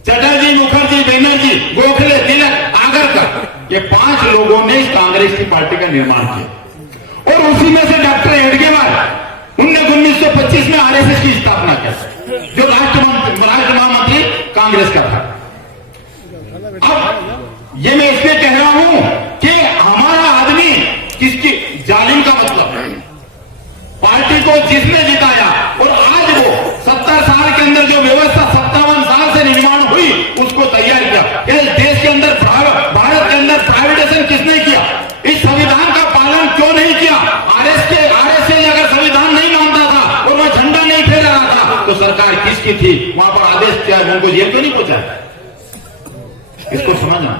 चटर्जी, मुखर्जी, बनर्जी, गोखले, तिलक, आगरकर, ये 5 लोगों ने इस कांग्रेस की पार्टी का निर्माण किया। और उसी में से डॉक्टर हेडगेवार 1925 में आरएसएस की स्थापना की, जो राष्ट्र महामंत्री कांग्रेस का था। अब ये मैं इसलिए कह रहा हूं कि हमारा आदमी किसकी जालिम का मतलब पार्टी को जिसने जिताया, और आज वो 70 साल के अंदर जो व्यवस्था 57 साल से निर्माण हुई उसको तैयार किया। इस देश के अंदर भारत के अंदर प्राइवेटाइजेशन किसने किया? इस संविधान का पालन क्यों नहीं किया? आरएसएस अगर संविधान नहीं मानता था और वह झंडा नहीं फहरा रहा था तो सरकार किसकी थी? वहां पर आदेश किया, उनको जेल क्यों नहीं पहुंचाया? इसको समझना।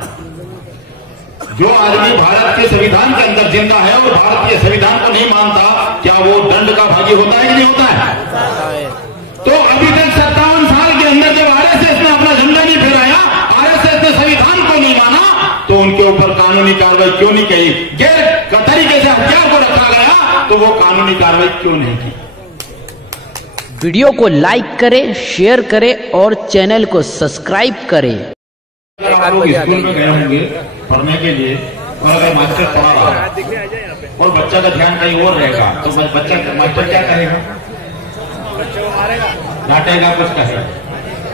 जो आदमी भारत के संविधान के अंदर जिंदा है और भारतीय संविधान को नहीं मानता, क्या वो दंड का भागी होता है कि नहीं होता है? तो अभी तक 57 साल के अंदर जब आरएसएस ने अपना झंडा नहीं फहराया, आरएसएस ने संविधान को नहीं माना, तो उनके ऊपर कानूनी कार्रवाई क्यों नहीं की? गैर तरीके से हथियार को रखा गया तो वो कानूनी कार्रवाई क्यों नहीं की? वीडियो को लाइक करें, शेयर करें और चैनल को सब्सक्राइब करें। आप लोग स्कूल में गए होंगे पढ़ने के लिए, और अगर मास्टर पढ़ा रहा और बच्चा का ध्यान कहीं और रहेगा तो बच्चा मास्टर क्या करेगा? डांटेगा, कुछ कहेगा।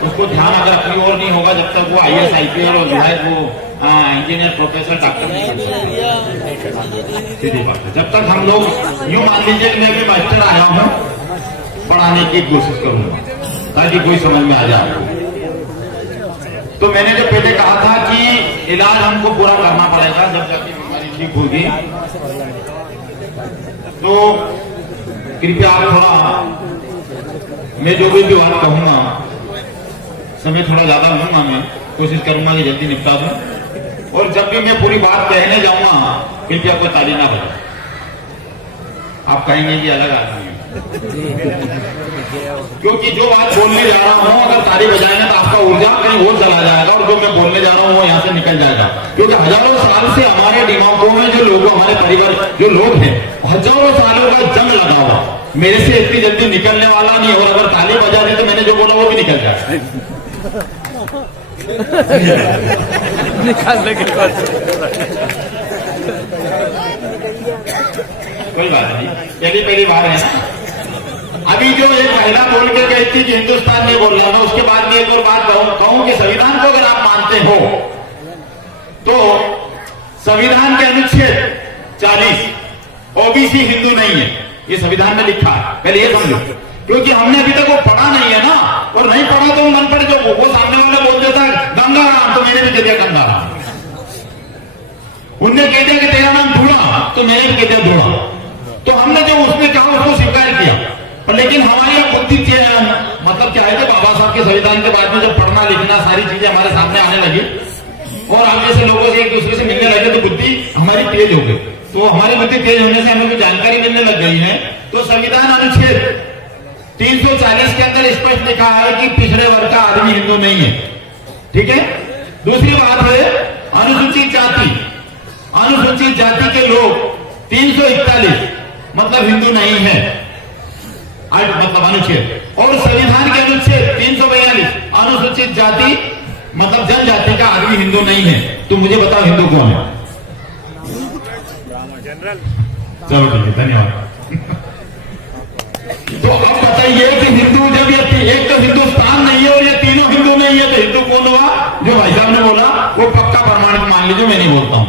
उसको ध्यान अगर अपनी ओर नहीं होगा जब तक वो आईएएस, आईपीएस और जो है वो इंजीनियर, प्रोफेसर, डॉक्टर नहीं बन। सीधी बात है। जब तक हम लोग यूं मान लीजिए कि मैं भी मास्टर आया हूं, पढ़ाने की कोशिश करूंगा ताकि कोई समझ में आ जाए। तो मैंने जो पहले कहा था कि इलाज हमको पूरा करना पड़ेगा, जब जाके बीमारी ठीक होगी। तो कृपया आप थोड़ा, मैं जो भी बात कहूंगा समय थोड़ा ज्यादा लूंगा, मैं कोशिश करूंगा कि जल्दी निपटा दूं। और जब भी मैं पूरी बात कहने जाऊंगा कृपया कोई ताली ना बजाए। आप कहेंगे कि अलग आदमी है, क्योंकि जो बात बोलने जा रहा हूं अगर ताली बजाएंगे तो आपका ऊर्जा कहीं और चला जाएगा और जो मैं बोलने जा रहा हूं वो यहां से निकल जाएगा। क्योंकि हजारों साल से हमारे दिमागों में जो लोग, हमारे परिवार जो लोग हैं, हजारों सालों का जंग लगा हुआ, मेरे से इतनी जल्दी निकलने वाला नहीं। और अगर ताली बजा दी तो मैंने जो बोला वो भी निकल जाए। निकालने के बाद कोई बात नहीं, पहली बार है ना। अभी जो एक महिला बोल के गई थी कि हिंदुस्तान नहीं बोल रहा, मैं उसके बाद में एक और बात कहूं कि संविधान को अगर आप मानते हो तो संविधान के अनुच्छेद 40 ओबीसी हिंदू नहीं है, ये संविधान में लिखा है। पहले ये समझो, क्योंकि हमने अभी तक वो पढ़ा नहीं है ना, और नहीं पढ़ा तो मन पड़े जो वो सामने वाला बोल देता है गंगाराम, तो मैंने भी कह दिया गंगाराम। उनने कह दिया कि तेरा नाम धूड़ा, तो मैंने भी कह दिया धूड़ा। तो हमने जो उसने कहा उसको स्वीकार किया। पर लेकिन हमारी बुद्धि मतलब क्या है कि बाबा साहब के संविधान के बाद में जब पढ़ना लिखना सारी चीजें हमारे सामने आने लगी और हम जैसे लोगों से एक दूसरे से मिलने लगे तो बुद्धि हमारी तेज हो गई। तो हमारी बुद्धि तेज होने से हमें जानकारी मिलने लग गई है। तो संविधान अनुच्छेद 340 के अंदर स्पष्ट लिखा है कि पिछड़े वर्ग का आदमी हिंदू नहीं है। ठीक है। दूसरी बात है अनुसूचित जाति के लोग 341 मतलब हिंदू नहीं है, मतलब अनुच्छेद। और संविधान के अनुच्छेद 342 अनुसूचित जाति मतलब जनजाति का आदमी हिंदू नहीं है। तो मुझे बताओ हिंदू कौन है? चलो ठीक है, धन्यवाद। तो अब बताइए कि हिंदू जब ये एक तो हिंदुस्तान नहीं है और ये तीनों हिंदू नहीं है, तो हिंदू कौन हुआ? जो भाई साहब ने बोला वो पक्का प्रमाणित मान लीजिए, मैं नहीं बोलता हूं।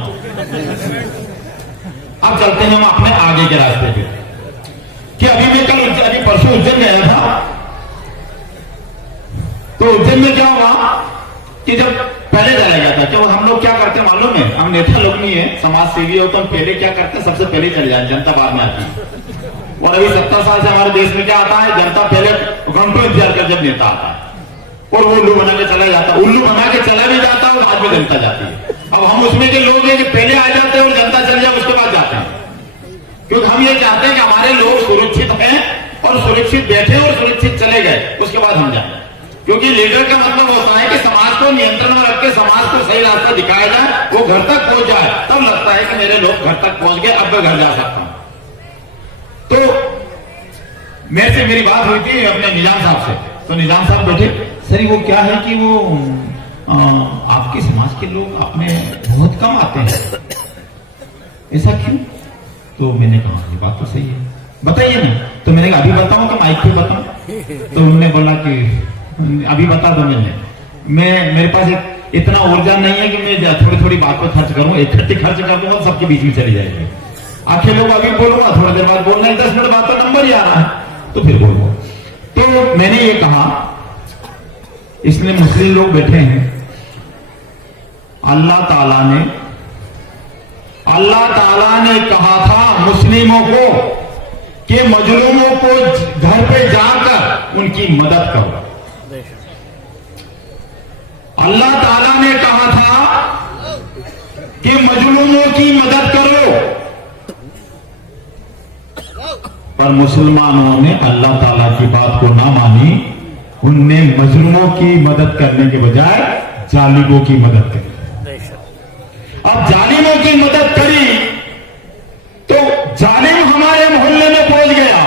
अब चलते हैं हम अपने आगे के रास्ते पे कि अभी परसों उज्जैन गया था। तो उज्जैन में क्या हुआ कि जब पहले चला गया था, जब हम लोग क्या करते हैं मालूम है, हम नेता लोग नहीं है, समाज सेवी हो, तो हम पहले क्या करते हैं, सबसे पहले चले जाए, जनता बाद में आती है। और अभी 70 साल से हमारे देश में क्या आता है, जनता पहले घंटों इंतजार कर जब नेता आता है और वो उल्लू बना के चला जाता है, उल्लू बना के चला भी जाता है और बाद में जनता जाती है। अब हम उसमें के लोग हैं कि पहले आ जाते हैं और जनता चल जाए उसके बाद जाते हैं, क्योंकि हम ये चाहते हैं कि हमारे लोग सुरक्षित हैं और सुरक्षित बैठे और सुरक्षित चले गए उसके बाद हम जाए। क्योंकि लीडर का मतलब होता है कि समाज को नियंत्रण में रख के समाज को सही रास्ता दिखाया जाए, वो घर तक पहुंच जाए, तब लगता है कि मेरे लोग घर तक पहुंच गए, अब मैं घर जा सकता हूं। तो मेरे से मेरी बात हुई थी अपने निजाम साहब से, तो निजाम साहब बैठे सर वो क्या है कि वो आपके समाज के लोग आप में बहुत कम आते हैं, ऐसा क्यों? तो मैंने कहा ये बात तो सही है, बताइए ना। तो मैंने कहा अभी बताऊं कि माइक पे बताऊं? तो उन्होंने बोला कि अभी बता दो। मेरे पास इतना ऊर्जा नहीं है कि मैं थोड़ी थोड़ी बात पर खर्च करूं, इकट्ठी खर्च कर दूंगा सबके बीच में चली जाएगी। आखिर लोग अभी बोलूंगा, थोड़ी देर बाद बोलना है, 10 मिनट बाद तो नंबर ही आ रहा है, तो फिर बोलूंगा। तो मैंने ये कहा, इसमें मुस्लिम लोग बैठे हैं, अल्लाह ताला ने कहा था मुस्लिमों को कि मजलूमों को घर पे जाकर उनकी मदद करो। अल्लाह ताला ने कहा था कि मजलूमों की मदद करो, पर मुसलमानों ने अल्लाह ताला की बात को ना मानी, उनने मजलूमों की मदद करने के बजाय जालिमों की मदद करी। अब जालिमों की मदद करी तो जालिम हमारे मोहल्ले में पहुंच गया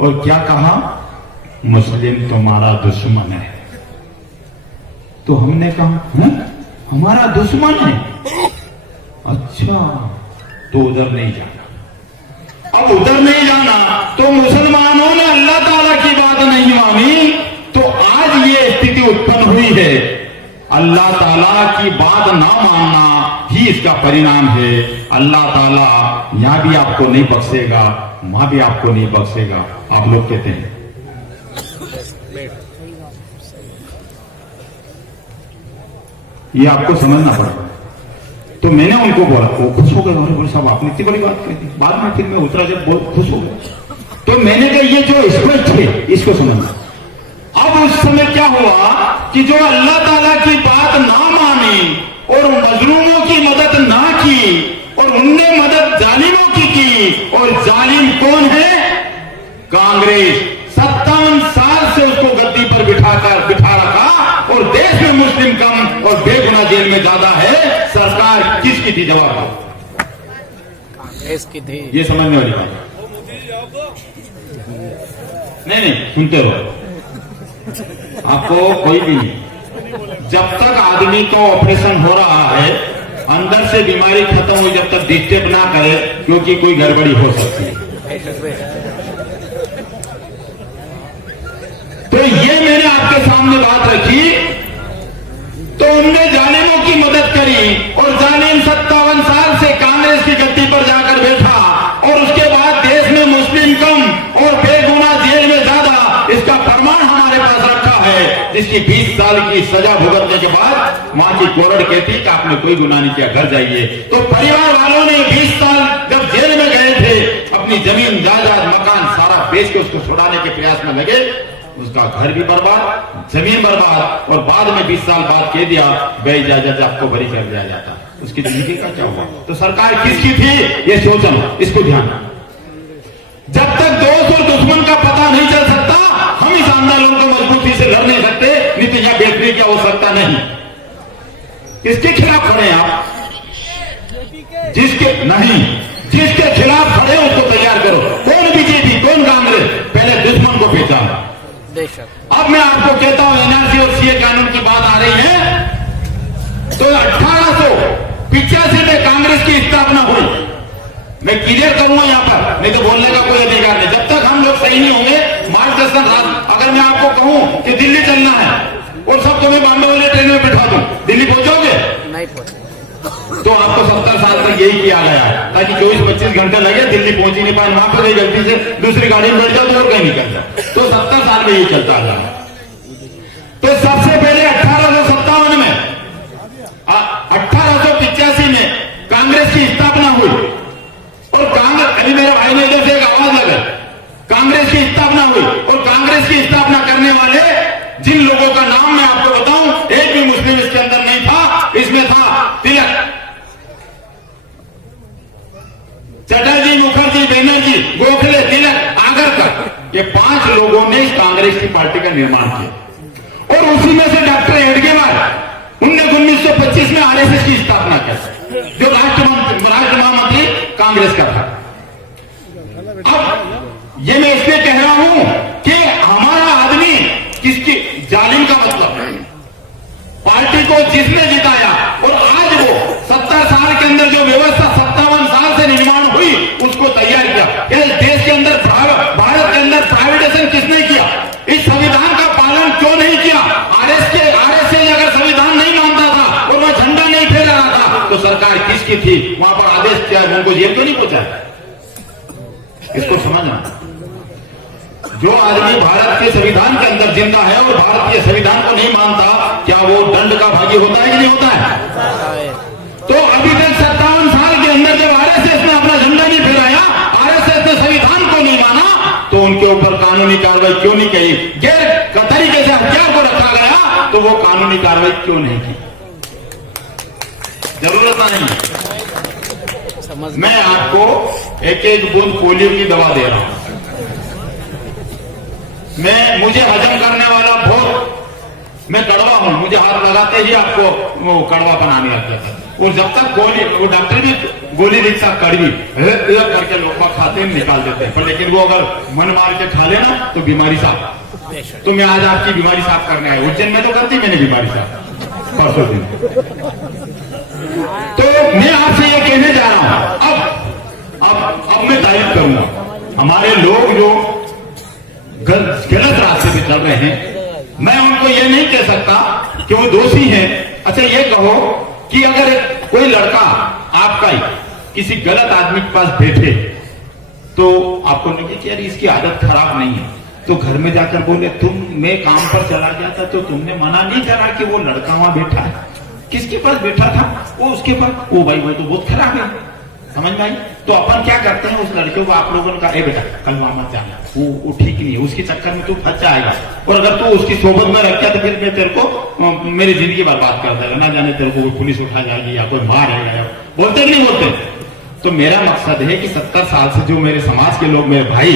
और क्या कहा, मुस्लिम तुम्हारा दुश्मन है। तो हमने कहा हमारा दुश्मन है, अच्छा तो उधर नहीं जाना। अब उधर नहीं जाना तो मुसलमानों ने अल्लाह ताला की बात नहीं मानी, तो आज ये स्थिति उत्पन्न हुई है। अल्लाह ताला की बात ना मानना ही इसका परिणाम है। अल्लाह ताला यहां भी आपको नहीं बख्शेगा, वहां भी आपको नहीं बख्शेगा, आप लोग कहते हैं। ये आपको समझना पड़ेगा। तो मैंने उनको बोला, वो खुश हो गए, बोले साहब आपने इतनी बड़ी बात कह दी। बाद में फिर मैं उतरा जब बहुत खुश हो गया। तो मैंने कहा ये जो स्पष्ट है इसको समझना। अब उस समय क्या हुआ कि जो अल्लाह ताला की बात ना मानी और मजलूमों की मदद ना की और उनने मदद जालिमों की और जालिम कौन है? कांग्रेस। 57 साल से उसको गद्दी पर बिठा रखा और देश में मुस्लिम कम और बेगुनाह जेल में ज्यादा है। सरकार किसकी थी? जवाब कांग्रेस की थी। ये समझने वाली बात नहीं, सुनते रहो। आपको कोई भी नहीं, जब तक आदमी को ऑपरेशन हो रहा है, अंदर से बीमारी खत्म हुई, जब तक डिस्टर्ब ना करे, क्योंकि कोई गड़बड़ी हो सकती है। तो ये मैंने आपके सामने बात रखी। तो उनने जालिमों की मदद करी और जालिम 57 साल से कांग्रेस की गद्दी पर जाकर बैठा और उसके बाद देश में मुस्लिम कम और बेगुनाह जेल में ज्यादा, इसका प्रमाण हमारे पास रखा है। जिसकी 20 साल की सजा भुगतने के बाद मां की कोरड़ कहती कि आपने कोई गुनाह नहीं किया, घर जाइए। तो परिवार वालों ने 20 साल जब जेल में गए थे, अपनी जमीन जायदाद मकान सारा बेच के उसको छुड़ाने के प्रयास में लगे। उसका घर भी बर्बाद, जमीन बर्बाद, और बाद में 20 साल बाद कह दिया बेइजाजत आपको बरी कर दिया जाता। उसकी जिंदगी का क्या हुआ? तो सरकार किसकी थी ये सोचना, इसको ध्यान। जब तक दोस्त और दुश्मन का पता नहीं चल सकता, हम इस आंदोलन को मजबूती से लड़ नहीं सकते, नहीं तो यहां बैठने की आवश्यकता नहीं। किसके खिलाफ खड़े आप? जिसके खिलाफ खड़े उसको तैयार करो। कौन बीजेपी, कौन कांग्रेस? पहले दुश्मन को पहचानो। अब मैं आपको कहता हूं, एनआरसी और सीए कानून की बात आ रही है, तो 1885 में कांग्रेस की स्थापना हुई। मैं क्लियर करूंगा यहां पर, नहीं तो बोलने का कोई अधिकार नहीं। जब तक हम लोग सही नहीं होंगे, मार्गदर्शन। अगर मैं आपको कहूं कि दिल्ली चलना है और सब तुम्हें बॉम्बे वाले ट्रेन में बिठा दूं, दिल्ली पहुंचोगे? नहीं पहुंचे। तो आपको 70 साल तक यही किया गया ताकि 24-25 घंटे लगे, दिल्ली पहुंच ही नहीं पाए। वहां पर गलती से दूसरी गाड़ी में बैठ जाओ तो और कहीं निकल जाए। तो 70 साल में यही चलता रहा। तो सबसे पहले 1857 में 1885 में कांग्रेस की स्थापना हुई और कांग्रेस, अभी मेरे भाई ने इधर से एक आवाज लगा, कांग्रेस की स्थापना हुई। और कांग्रेस की स्थापना करने वाले जिन लोगों का नाम मैं आपको बताऊं, एक भी मुस्लिम इसके अंदर नहीं था। इसमें था तिलक, चटर्जी, मुखर्जी, बनर्जी, गोखले, तिलक, आगरकर। ये 5 लोगों ने इस कांग्रेस की पार्टी का निर्माण किया। और उसी में से डॉक्टर एडगेवार, उनने 1925 में आरएसएस की स्थापना की, जो राष्ट्र महामंत्री कांग्रेस का था। अब ये मैं इसलिए कह रहा हूं कि हमारा आदमी मतलब पार्टी को जिसने जिताया और आज वो 70 साल के अंदर जो व्यवस्था 57 साल से निर्माण हुई उसको तैयार किया। देश के अंदर भारत के अंदर प्राइवेटाइजेशन किसने किया? इस संविधान का पालन क्यों नहीं किया? आरएसएस अगर संविधान नहीं मानता था और वह झंडा नहीं फहरा रहा था तो सरकार किसकी थी? वहां पर आदेश किया, उनको जेल क्यों नहीं पहुंचा? इसको समझना। जो आदमी भारत के संविधान के अंदर जिंदा है और भारतीय संविधान को नहीं मानता, क्या वो दंड का भागी होता है कि नहीं होता है? तो अभी तक 57 साल के अंदर जब आरएसएस ने अपना झंडा नहीं फहराया, आरएसएस ने संविधान को नहीं माना, तो उनके ऊपर कानूनी कार्रवाई क्यों नहीं की? गैर तरीके से हथियार को रखा गया तो वो कानूनी कार्रवाई क्यों नहीं की? जरूरत नहीं। मैं आपको एक एक बूंद पोलियो की दवा दे रहा हूं। मुझे हजम करने वाला बहुत, मैं कड़वा हूं, मुझे हाथ लगाते ही आपको वो कड़वापन आने लग जाता है। और जब तक गोली, वो डॉक्टर भी गोली रिक्शा कड़वी करके लोग खाते में निकाल देते हैं, पर लेकिन वो अगर मन मार के खा लेना तो बीमारी साफ। तो मैं आज आपकी बीमारी साफ करने आया। उज्जैन में तो करती मैंने बीमारी साफ परसों दिन। तो मैं आपसे ये कहने जा रहा हूं, अब मैं तारीफ करूंगा हमारे लोग जो गलत रास्ते पे चल रहे हैं। मैं उनको ये नहीं कह सकता कि वो दोषी हैं। अच्छा ये कहो कि अगर कोई लड़का आपका ही किसी गलत आदमी के पास बैठे तो आपको लगे कि यार इसकी आदत खराब नहीं है, तो घर में जाकर बोले मैं काम पर चला गया था तो तुमने मना नहीं करा कि वो लड़का वहां बैठा है। किसके पास बैठा था? वो उसके पास। वो भाई वो तो बहुत खराब है, समझ में आई? तो अपन क्या करते हैं, उस लड़के को आप लोगों ने कहा बेटा कल वहां मत जाना, वो ठीक नहीं है, उसके चक्कर में तू फंस जाएगा, और अगर तू उसकी सोबत में रखा तो फिर मैं तेरे को मेरी जिंदगी बर्बाद कर देगा, ना जाने तेरे को कोई पुलिस उठा जाएगी या कोई मारेगा, या बोलते नहीं बोलते। तो मेरा मकसद है कि 70 साल से जो मेरे समाज के लोग, मेरे भाई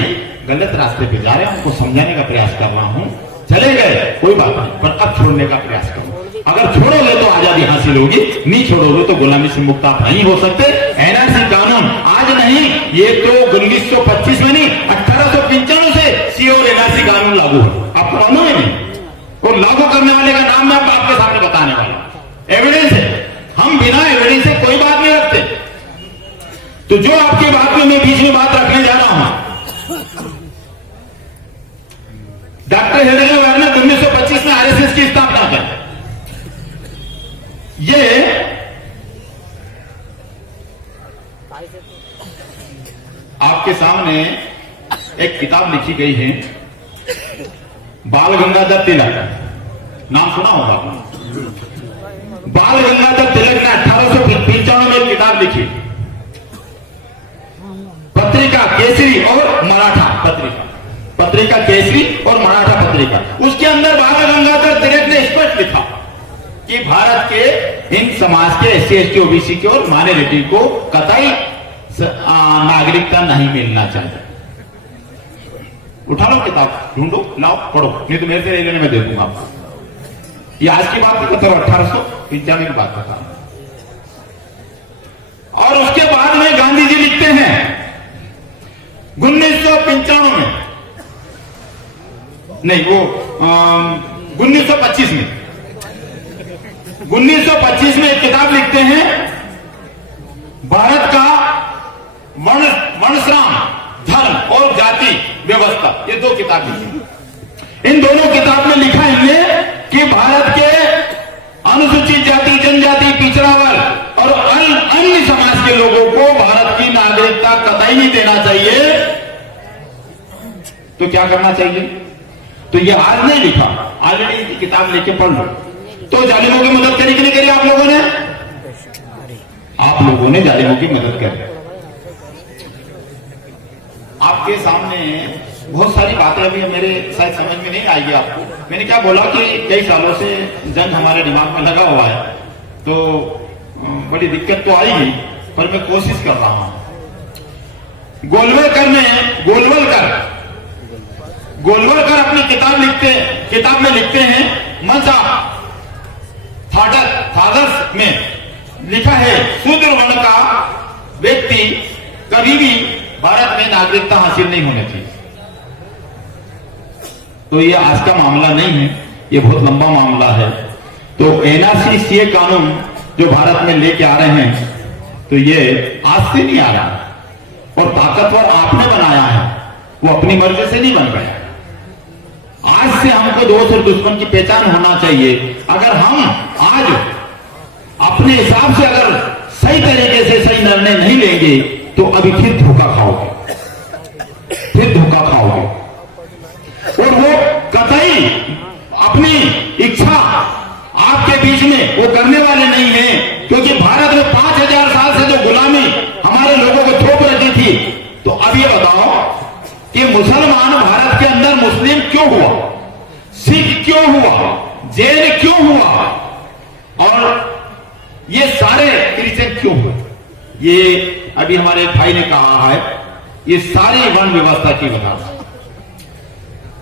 गलत रास्ते पे जा रहे हैं, उनको समझाने का प्रयास कर रहा हूं। चले गए कोई बात नहीं, पर अब छोड़ने का प्रयास करो। अगर छोड़ोगे तो आजादी हासिल होगी, नहीं छोड़ोगे तो गुलामी से मुक्त आप नहीं हो सकते। एनआरसी कानून आज नहीं, ये तो 1925 में नहीं 1895 से सी और एनआरसी कानून लागू है। आपको मालूम है नहीं? और लागू करने वाले का नाम मैं आपके सामने बताने वाला हूं। एविडेंस है, हम बिना एविडेंस से कोई बात नहीं रखते। तो जो आपकी बात में मैं बीच में बात रखने जा रहा हूं, डॉक्टर हेडगेवार ने 1925 में आरएसएस की स्थापना की। ये आपके सामने एक किताब लिखी गई है, बाल गंगाधर तिलक, नाम सुना होगा। बाल गंगाधर तिलक ने 1895 में एक किताब लिखी, पत्रिका केसरी और मराठा पत्रिका केसरी और मराठा पत्रिका। उसके अंदर बाल गंगाधर तिलक ने स्पष्ट लिखा कि भारत के हिंद समाज के एससी एसटी ओबीसी के और माइनॉरिटी को कतई नागरिकता नहीं मिलना चाहिए। उठा लो किताब, ढूंढो, लाओ, पढ़ो, नहीं तो मेरे से ले लेने में दे दूंगा आपको। ये आज की बात नहीं करता, 1895 की बात करता। और उसके बाद में गांधी जी लिखते हैं 1995 में, नहीं वो 1925 में 1925 में एक किताब लिखते हैं, भारत का वर्णश्रम, धर्म और जाति व्यवस्था। ये दो किताब लिखी। इन दोनों किताब में लिखा इनने कि भारत के अनुसूचित जाति, जनजाति, पिछड़ा वर्ग और अन्य समाज के लोगों को भारत की नागरिकता कतई नहीं देना चाहिए। तो क्या करना चाहिए? तो ये आज नहीं लिखा, ऑलरेडी किताब लेके पढ़ लो। तो जालिमों की मदद करी कि नहीं करी आप लोगों ने? आप लोगों ने जालिमों की मदद करी। आपके सामने बहुत सारी बातें अभी मेरे शायद समझ में नहीं आएगी आपको। मैंने क्या बोला कि कई सालों से जंग हमारे दिमाग में लगा हुआ है, तो बड़ी दिक्कत तो आएगी, पर मैं कोशिश कर रहा हूं। गोलवलकर अपनी किताब में लिखते हैं, मनसा फादर्स में लिखा है, शूद्र वर्ण का व्यक्ति कभी भी भारत में नागरिकता हासिल नहीं होनी चाहिए। तो ये आज का मामला नहीं है, ये बहुत लंबा मामला है। तो एनआरसी सीए कानून जो भारत में लेके आ रहे हैं, तो ये आज से नहीं आ रहा, और ताकतवर आपने बनाया है, वो अपनी मर्जी से नहीं बन गया। आज से हमको दोस्त और दुश्मन की पहचान होना चाहिए। अगर हम आज अपने हिसाब से अगर सही तरीके से सही निर्णय नहीं लेंगे तो अभी फिर धोखा खाओगे, फिर धोखा खाओगे। और वो कतई अपनी इच्छा आपके बीच में वो करने वाले नहीं है, क्योंकि भारत में 5000 साल से जो गुलामी हमारे लोगों को थोप रखी थी। तो अब ये बताओ कि मुसलमान भारत के अंदर मुस्लिम क्यों हुआ, सिख क्यों हुआ, जैन क्यों हुआ, और ये सारे क्रिश्चियन क्यों हुए? ये अभी हमारे भाई ने कहा है, ये सारी वर्ण व्यवस्था की वजह से।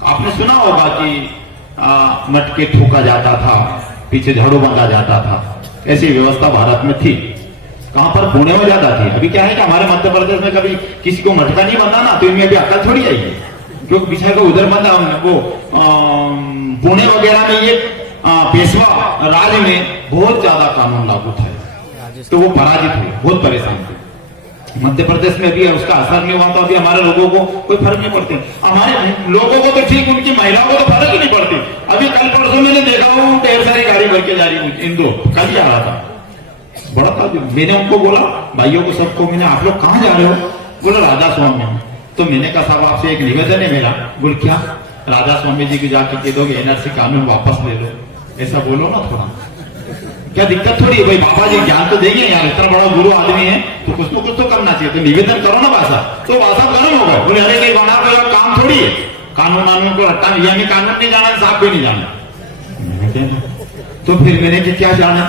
आपने सुना होगा कि मटके ठोका जाता था, पीछे झाड़ू बांधा जाता था, ऐसी व्यवस्था भारत में थी। कहां पर? पुणे में ज्यादा थी। अभी क्या है कि हमारे मध्य प्रदेश में कभी किसी को मटका नहीं बांधा ना, तो इनमें भी अकल थोड़ी आएगी, क्योंकि पीछे को उधर बांधा। वो पुणे वगैरह में ये पेशवा राज में बहुत ज्यादा कानून लागू था, तो वो पराजित हुए, बहुत परेशान थे। मध्य प्रदेश में भी उसका असर नहीं हुआ, तो अभी हमारे लोगों को कोई फर्क नहीं पड़ती। हमारे लोगों को तो ठीक, उनकी महिलाओं को तो फर्क ही नहीं पड़ती। अभी कल परसों मैंने देखा हूँ ढेर सारी गाड़ी भर के जा रही हूँ, इंदौर कल ही आ रहा था, बड़ा था। मैंने उनको बोला, भाइयों को सबको, मैंने आप लोग कहाँ जा रहे हो? बोला राधा स्वामी। तो मैंने कहा साहब आपसे एक निवेदन है मेरा। बोल क्या? राधा स्वामी जी को जाके कह दोगे एनआरसी कानून वापस ले लो, ऐसा बोलो ना थोड़ा। क्या दिक्कत थोड़ी है भाई, बाबा जी ज्ञान तो देंगे यार, इतना बड़ा गुरु आदमी है, तो कुछ तो करना चाहिए। तो निवेदन करो ना भाषा, तो भाषा गर्म होगा। बोले अरे कहीं बना कोई काम थोड़ी है, कानून वानून को हटा, ये हमें कानून नहीं जाना, साहब भी नहीं जाना। तो फिर मैंने कि क्या जाना?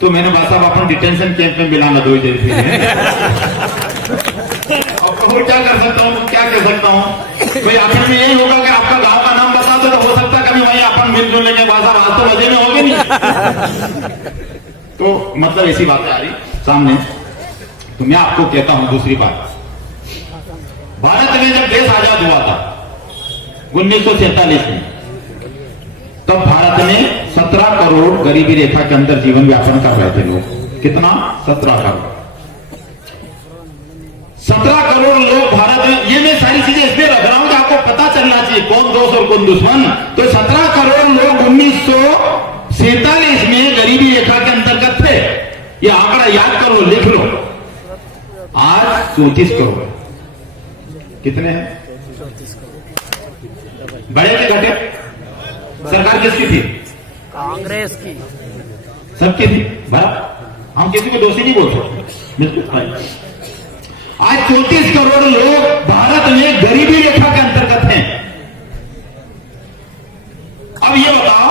तो मैंने भाषा अपन डिटेंशन कैंप में मिलाना 2 दिन फिर। और क्या कर सकता हूँ, क्या कह सकता हूँ? कोई आखिर में यही होगा कि आपका गांव का नाम बता दो, तो हो सकता है कभी वहीं अपन मिलजुल लेंगे, भाषा बात तो मजे में होगी नहीं। तो मतलब ऐसी बातें आ रही सामने। तो मैं आपको कहता हूं दूसरी बात, भारत में जब देश आजाद हुआ था 1947 में, तब भारत में 17 करोड़ गरीबी रेखा के अंदर जीवन यापन कर रहे थे लोग। कितना? 17 करोड़। 17 करोड़ लोग भारत में। ये मैं सारी चीजें इसलिए रख रहा हूं कि आपको पता चलना चाहिए कौन दोस्त और कौन दुश्मन। तो 17 करोड़ लोग 1947 में गरीबी रेखा के अंतर्गत थे। ये आंकड़ा याद करो, लिख लो। आज 34 करोड़। कितने हैं? बड़े के घटे? सरकार किसकी थी? कांग्रेस की। सबकी थी। हम किसी को दोषी नहीं बोल सकते, बिल्कुल। आज 34 करोड़ लोग भारत में गरीबी रेखा के अंतर्गत हैं। अब ये बताओ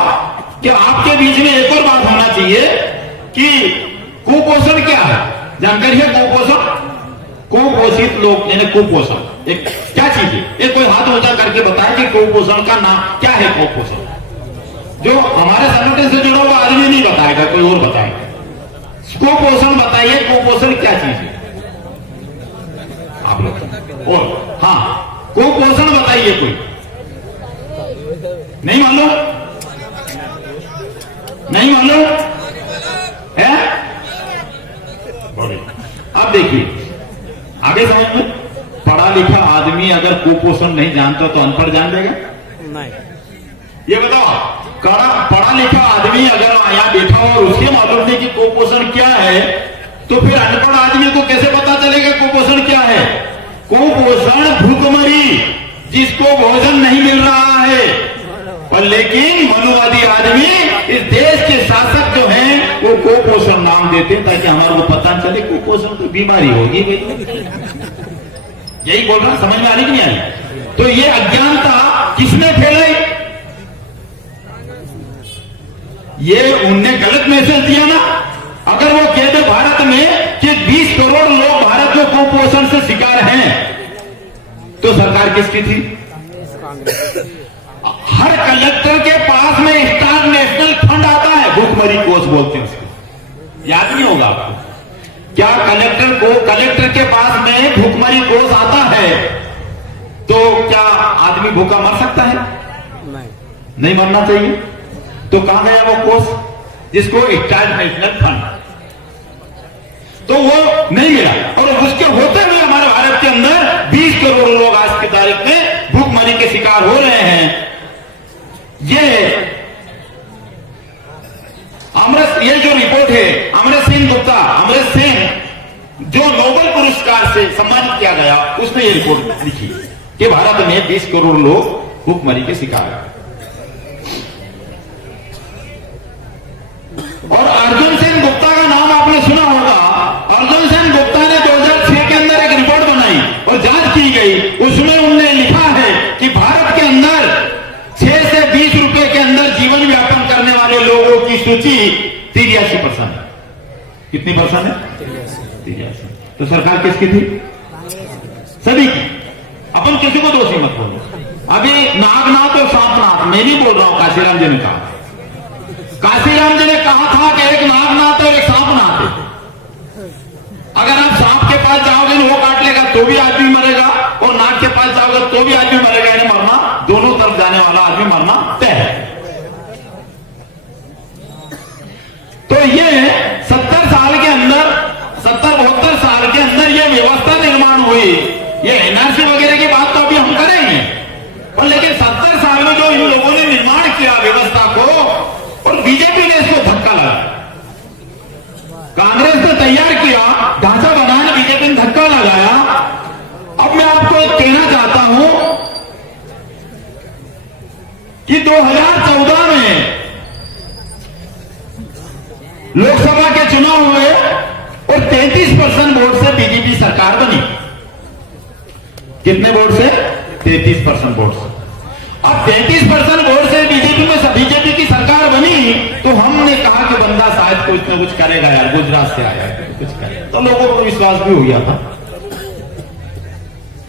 कि आपके बीच में एक और बात होना चाहिए कि कुपोषण क्या है? जानकारी है कुपोषण? कुपोषित लोग यानी कुपोषण एक क्या चीज है? एक कोई हाथ ऊंचा करके बताए कि कुपोषण का नाम क्या है? कुपोषण जो हमारे संगठन से जुड़ा हुआ आदमी नहीं बताएगा, कोई और बताएगा। कुपोषण बताइए, कुपोषण क्या चीज है आप लोग? और हाँ, कुपोषण बताइए। कोई नहीं मालूम? नहीं मालूम है? अब देखिए आगे समझ में। पढ़ा लिखा आदमी अगर कुपोषण नहीं जानता तो अनपढ़ जान देगा? नहीं। ये बताओ, पढ़ा लिखा आदमी अगर यहाँ बैठा हो और उसके मालूम नहीं कि कुपोषण क्या है, तो फिर अनपढ़ आदमी को कैसे पता चलेगा कुपोषण क्या है? कुपोषण भूखमरी, जिसको भोजन नहीं मिल रहा है। पर लेकिन मनुवादी आदमी, इस देश के शासक जो हैं, वो कुपोषण नाम देते हैं ताकि हमारे को पता चले कुपोषण तो बीमारी होगी भाई। यही बोल रहा, समझ में आ रही कि नहीं आ रही? तो ये अज्ञानता किसने फैलाई? ये उनने गलत मैसेज दिया ना। अगर वो कहते भारत में कि 20 करोड़ लोग भारत में कुपोषण से शिकार हैं, तो सरकार किसकी थी? हर कलेक्टर के पास में स्टार नेशनल फंड आता है, भूखमरी कोष बोलते हैं उसको, याद नहीं होगा आपको? क्या कलेक्टर के पास में भूखमरी कोष आता है तो क्या आदमी भूखा मर सकता है? नहीं। नहीं मरना चाहिए। तो कहां गया वो कोष जिसको स्टार्ट नेशनल फंड, तो वो नहीं मिला। और उसके होते हुए हमारे भारत के अंदर 20 करोड़ लोग आज की तारीख में भूखमरी के शिकार हो रहे हैं। ये जो रिपोर्ट है अमरेश सिंह गुप्ता, अमरेश सिंह जो नोबेल पुरस्कार से सम्मानित किया गया, उसने ये रिपोर्ट लिखी कि भारत में 20 करोड़ लोग भूखमरी के शिकार हैं। और अर्जुन सेन गुप्ता का नाम आपने सुना होगा। अर्जुन सेन गुप्ता ने 2006 के अंदर एक रिपोर्ट बनाई और जांच की गई, उसमें उन्होंने लिखा है कि भारत के अंदर 6 से 20 रुपए के अंदर जीवन यापन करने वाले लोगों की सूची 83%। कितनी परसेंट है? 83। तो सरकार किसकी थी? सभी की। अपन किसी को दोषी मत बोलो। अभी नागनाथ और सांपनाथ, मैं नहीं बोल रहा हूं, काशीराम जी ने कहा। काशीराम जी ने कहा था कि एक नागनाथ और एक सांपनाथ है। अगर आप सांप के पास जाओगे वो काट लेगा तो भी आदमी मरेगा, और नाग के पास जाओगे तो भी आदमी मरेगा। यानी मरना, दोनों तरफ जाने वाला आदमी मरना तय है। तो ये 70 साल के अंदर, 70-72 साल के अंदर ये व्यवस्था निर्माण हुई। ये एनआरसी वगैरह की बात तो अभी हम करेंगे, पर लेकिन 70 साल में जो इन लोगों ने निर्माण किया व्यवस्था को, और बीजेपी ने इसको धक्का लगाया। कांग्रेस ने तैयार किया ढांचा बनाने, बीजेपी ने धक्का लगाया। अब मैं आपको कहना चाहता हूं कि 2014 में लोकसभा के चुनाव हुए और 33% वोट से बीजेपी सरकार बनी। कितने वोट से? 33% वोट से। अब 33% वोट से बीजेपी की सरकार बनी, तो हमने कहा कि बंदा शायद कुछ न कुछ करेगा यार, गुजरात से आया है कुछ करेगा, तो लोगों को विश्वास भी हो गया था।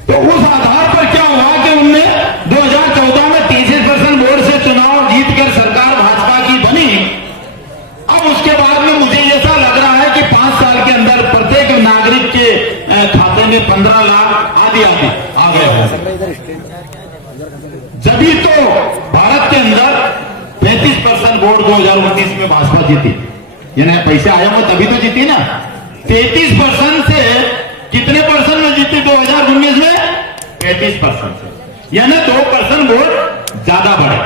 तो उस आधार पर क्या हुआ कि उनने 2014 में 33% वोट से चुनाव जीतकर सरकार भाजपा की बनी। अब उसके बाद में मुझे ऐसा लग रहा है कि 5 साल के अंदर प्रत्येक नागरिक के खाते में 15 लाख आदि आ गए हैं। जभी तो भारत के अंदर 35% वोट 2019 में भाजपा जीती, यानी पैसे आए हो तभी तो जीती ना। 33% से कितने परसेंट में जीती 2019 में? 35% से, यानी 2% वोट ज्यादा बढ़े।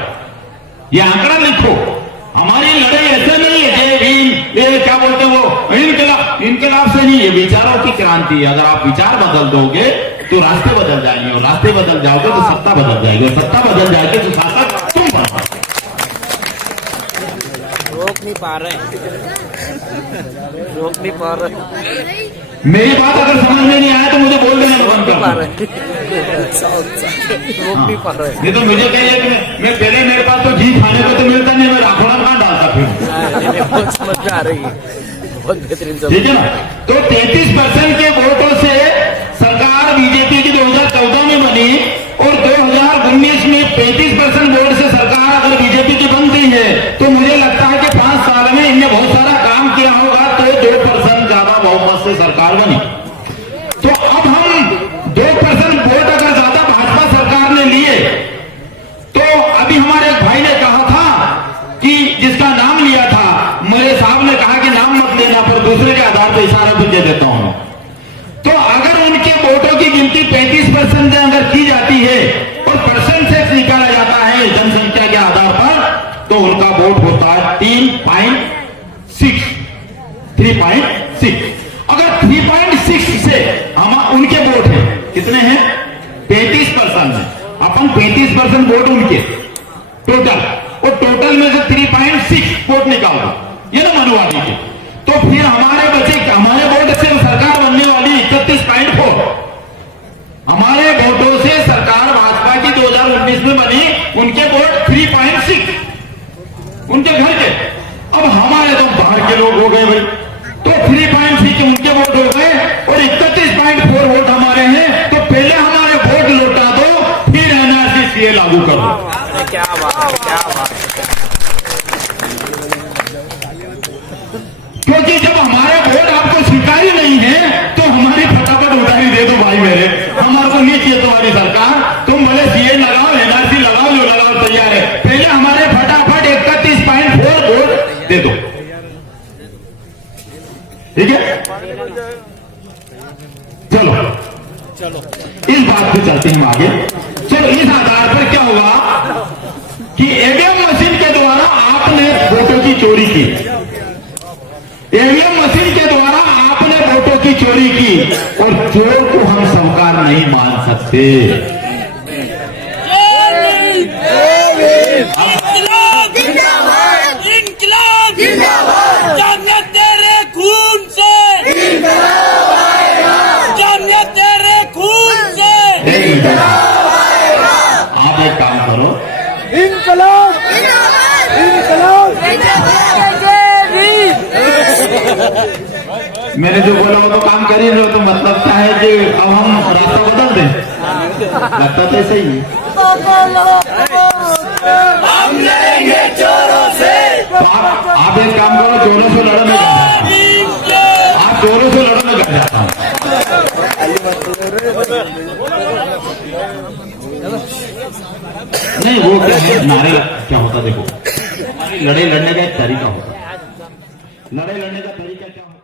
ये आंकड़ा लिखो। हमारी लड़ाई ऐसे नहीं है ये क्या बोलते हैं वो इनकलाब से नहीं, ये विचारों की क्रांति है। अगर आप विचार बदल दोगे तो रास्ते बदल जाएंगे, और रास्ते बदल जाओगे तो सत्ता बदल जाएगी, और सत्ता बदल जाएगी तो शासक तुम बनो। रोक नहीं पा रहे, रोक नहीं पा रहे। मेरी बात अगर समझ में नहीं आया तो मुझे बोल देना, बंद कर। रोक नहीं पा रहे। नहीं तो मुझे कहिए कि मैं पहले मेरे पास तो घी खाने को तो मिलता नहीं, मैं राखोड़ा कहां डालता फिर। बहुत समझ में आ रही है, बहुत बेहतरीन। ठीक है ना। तो 33% के वोटों से सरकार बीजेपी की 2014 में बनी, और 2019 में 35% वोट से सरकार अगर बीजेपी की बन गई है, तो मुझे लगता है कि 5 साल में इनने बहुत सारा काम किया होगा, तो 2% ज्यादा बहुमत से सरकार बनी। तो अब हम 2% वोट अगर ज्यादा भाजपा सरकार ने लिए, तो अभी हमारे एक भाई ने कहा था कि जिसका नाम लिया था, मेरे साहब ने कहा कि नाम मत लेना, पर दूसरे के आधार पर इशारा भी दे देता हूं। तो अगर उनके वोटों की गिनती 35% अगर की जाती है और परसेंटेज निकाला जाता है जनसंख्या के आधार पर, तो उनका वोट होता है 3.6। अगर 3.6 से हम उनके वोट हैं, कितने हैं? 35% है। अपन 35% वोट उनके टोटल, और टोटल में से 3.6 वोट निकाल दो, ये ना मनुवादी के, तो फिर हमारे बचे, हमारे वोट से सरकार बनने वाली 31.4। हमारे वोटों से सरकार भाजपा की 2019 में बनी, उनके वोट 3.6 उनके घर के। अब हमारे तो बाहर के लोग हो गए भाई, तो 3.6 उनके वोट हो गए और 31.4 वोट हमारे हैं। तो पहले हमारे वोट लौटा दो, फिर एनआरसी सीए लागू करो। क्या बात, क्या बात। क्योंकि जब हमारे वोट आपको स्वीकार ही नहीं है, तो हमारी फटाफट उधारी दे दो भाई मेरे। हमारे को नहीं चाहिए तुम्हारी सरकार, तुम भले सीए लगाओ, एनआरसी लगाओ, जो लगाओ तैयार है। पहले हमारे फटाफट 31.4 ठीक है, चलो इस बात पे चलते हैं आगे। चलो इस आधार पर क्या हुआ कि ईवीएम मशीन के द्वारा आपने वोटों की चोरी की, ईवीएम मशीन के द्वारा आपने वोटों की चोरी की, और चोर को हम स्वीकार नहीं मान सकते। इंकलाब जिंदाबाद, जामिया तेरे खून से, जामिया तेरे खून से। आप एक काम करो, इनकलाब इनकलाब मैंने जो बोला वो तो काम कर ही रहे हो, तो मतलब क्या है कि अब हम रास्ता बदल दें? लगता तो ऐसा ही है। हम लड़ेंगे चोरों से, तो आप एक काम करो, चोरों से लड़ो, मैं घर जाता हूं। आप चोरों से लड़ो, मैं घर जाता हूं। नहीं वो क्या है, नारे क्या होता देखो, हमारी लड़ाई लड़ने का एक तरीका होता है, लड़ाई लड़ने का तरीका क्या होता है।